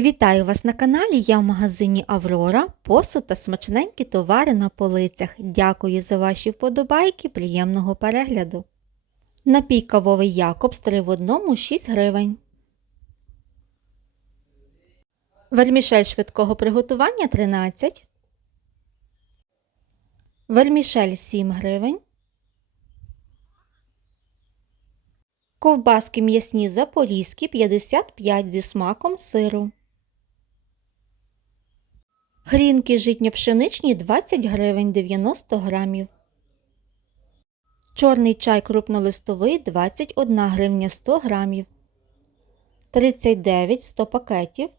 Вітаю вас на каналі. Я в магазині Аврора. Посуд та смачненькі товари на полицях. Дякую за ваші вподобайки. Приємного перегляду. Напій кавовий Якобс 3 в одному 6 гривень. Вермішель швидкого приготування 13. Вермішель 7 гривень. Ковбаски м'ясні запорізькі 55 зі смаком сиру. Грінки житньо-пшеничні 20 гривень 90 грамів. Чорний чай крупнолистовий 21 гривня 100 грамів. 39 100 пакетів.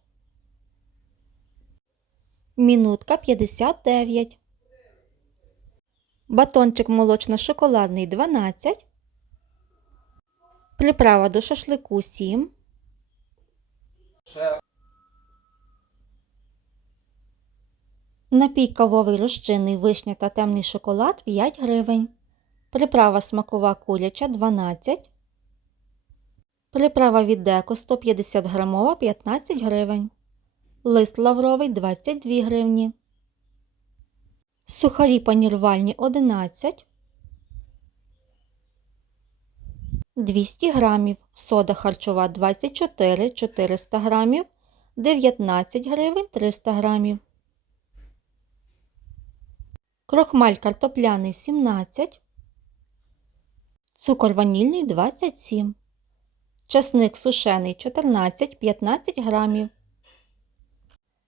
Мінутка 59. Батончик молочно-шоколадний 12. Приправа до шашлику 7. Напій кавовий розчинний вишня та темний шоколад 5 гривень. Приправа смакова куряча 12. Приправа від деко 150 грамова 15 гривень. Лист лавровий 22 гривні. Сухарі панірувальні 11. 200 грамів. Сода харчова 24 400 грамів. 19 гривень 300 грамів. Крохмаль картопляний 17. Цукор ванільний 27. Часник сушений 14-15 грамів.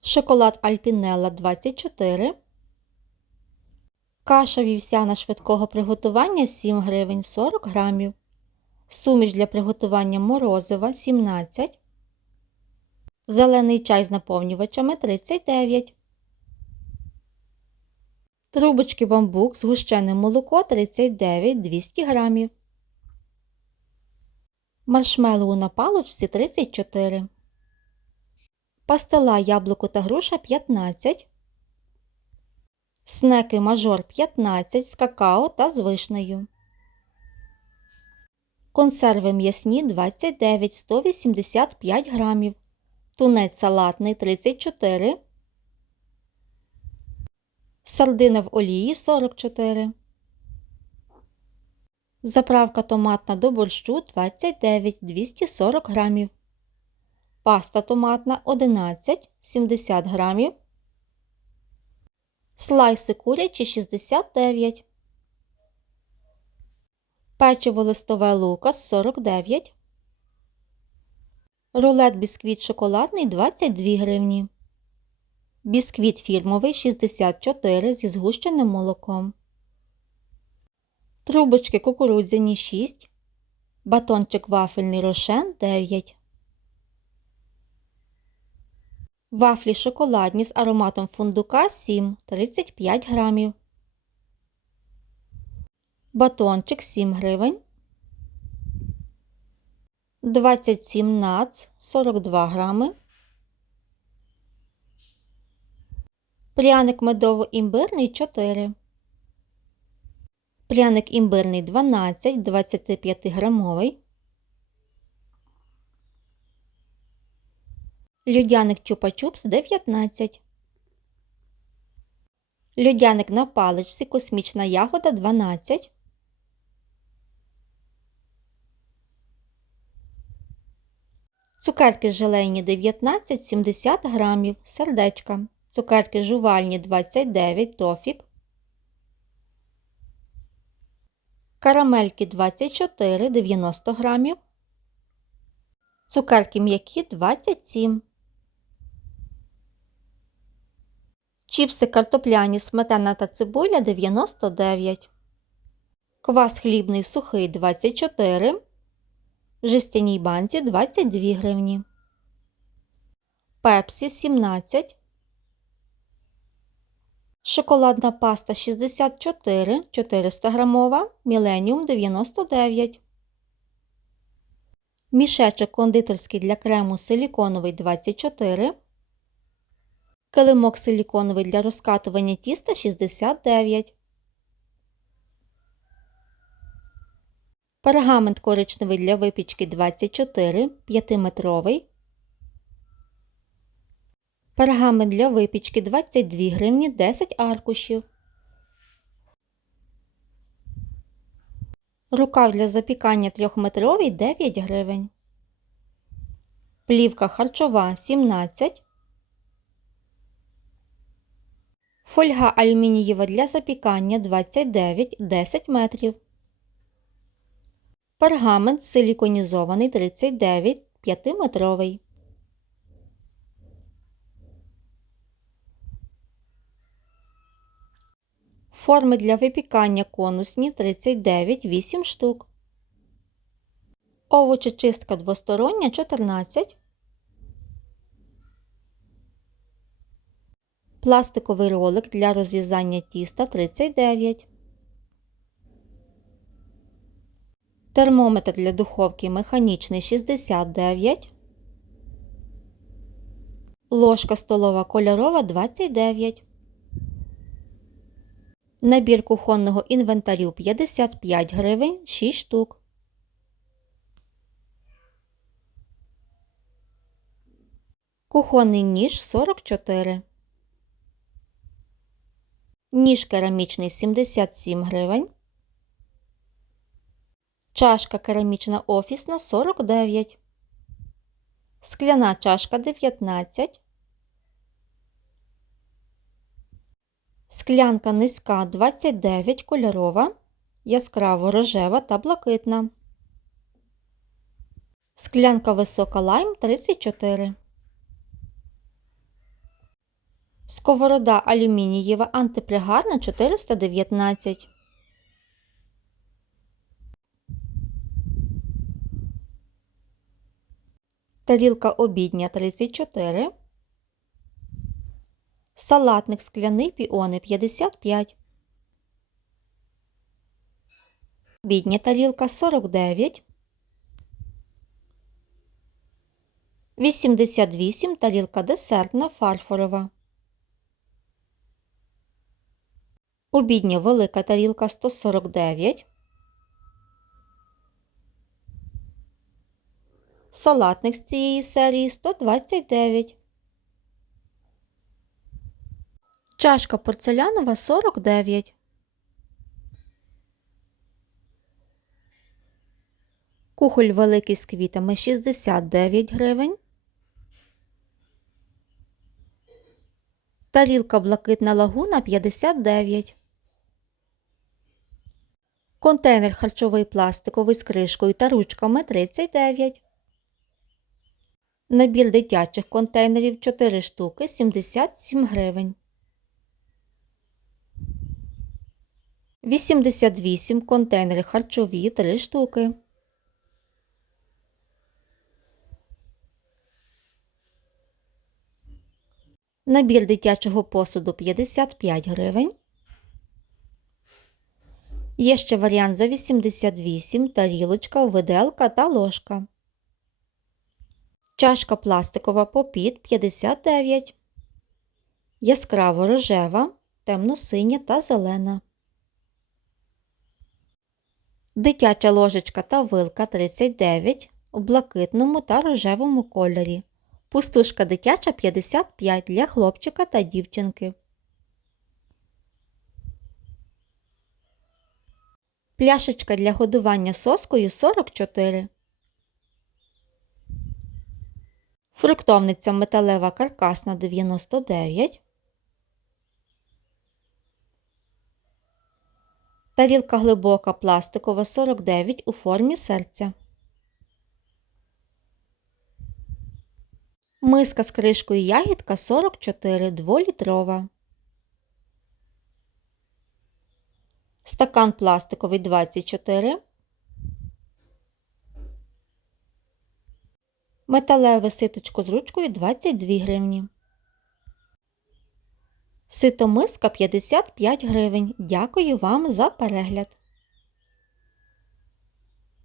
Шоколад Альпінелла 24. Каша вівсяна швидкого приготування 7 гривень 40 грамів. Суміш для приготування морозива 17. Зелений чай з наповнювачами 39. Трубочки бамбук згущене молоко 39 200 грамів. Маршмеллоу на палочці 34. Пастила яблуко та груша 15. Снеки мажор 15 з какао та з вишнею. Консерви м'ясні 29 185 грамів. Тунець салатний 34. Сардина в олії 44. Заправка томатна до борщу 29 240 грамів. Паста томатна 11 70 грамів. Слайси курячі 69. Печиво листове лукас 49. Рулет бісквіт шоколадний 22 гривні. Бісквіт фірмовий 64 зі згущеним молоком. Трубочки кукурудзяні 6. Батончик вафельний рошен 9. Вафлі шоколадні з ароматом фундука 7 35 грамів. Батончик 7 гривень. 27 нац 42 грами. Пряник медово-імбирний 4. Пряник імбирний 12 25 грамовий. Людяник чупа-чупс 19. Людяник на паличці космічна ягода 12. Цукерки желейні 19 70 грамів. Сердечка. Цукерки жувальні 29 тофік. Карамельки 24 90 грамів. Цукерки м'які 27. Чіпси картопляні сметана та цибуля 99. Квас хлібний сухий 24. В жестяній банці 22 гривні. Пепсі 17. Шоколадна паста 64 400 грамова, Міленіум 99. Мішечок кондитерський для крему силіконовий 24. Килимок силіконовий для розкатування тіста 69. Пергамент коричневий для випічки 24 5-метровий. Пергамент для випічки 22 гривні 10 аркушів. Рукав для запікання 3-метровий 9 гривень. Плівка харчова 17. Фольга алюмінієва для запікання 29 10 метрів. Пергамент силіконізований 39 5-метровий. Форми для випікання конусні 39 8 штук. Овочечистка двостороння 14. Пластиковий ролик для розрізання тіста 39. Термометр для духовки механічний 69. Ложка столова кольорова 29. Набір кухонного інвентарю 55 гривень 6 штук. Кухонний ніж 44. Ніж керамічний 77 гривень. Чашка керамічна офісна 49. Скляна чашка 19. Склянка низька 29 кольорова, яскраво рожева та блакитна. Склянка висока лайм 34. Сковорода алюмінієва антипригарна 419. Тарілка обідня 34. Салатник скляний піони 55. Обідня тарілка 49. 88 тарілка десертна фарфорова. Обідня велика тарілка 149. Салатник з цієї серії 129. Чашка порцелянова 49. Кухоль великий з квітами 69 гривень. Тарілка блакитна лагуна 59. Контейнер харчовий пластиковий з кришкою та ручками 39. Набір дитячих контейнерів 4 штуки 77 гривень. 88 контейнери харчові 3 штуки. Набір дитячого посуду 55 гривень. Є ще варіант за 88, тарілочка, виделка та ложка. Чашка пластикова попід 59. Яскраво рожева, темно-синя та зелена. Дитяча ложечка та вилка 39 у блакитному та рожевому кольорі. Пустушка дитяча 55 для хлопчика та дівчинки. Пляшечка для годування соскою 44. Фруктовниця металева каркасна 99. Тарілка глибока пластикова 49 у формі серця. Миска з кришкою ягідка 44 2-літрова. Стакан пластиковий 24. Металеве ситочко з ручкою 22 гривні. Сито миска 55 гривень. Дякую вам за перегляд!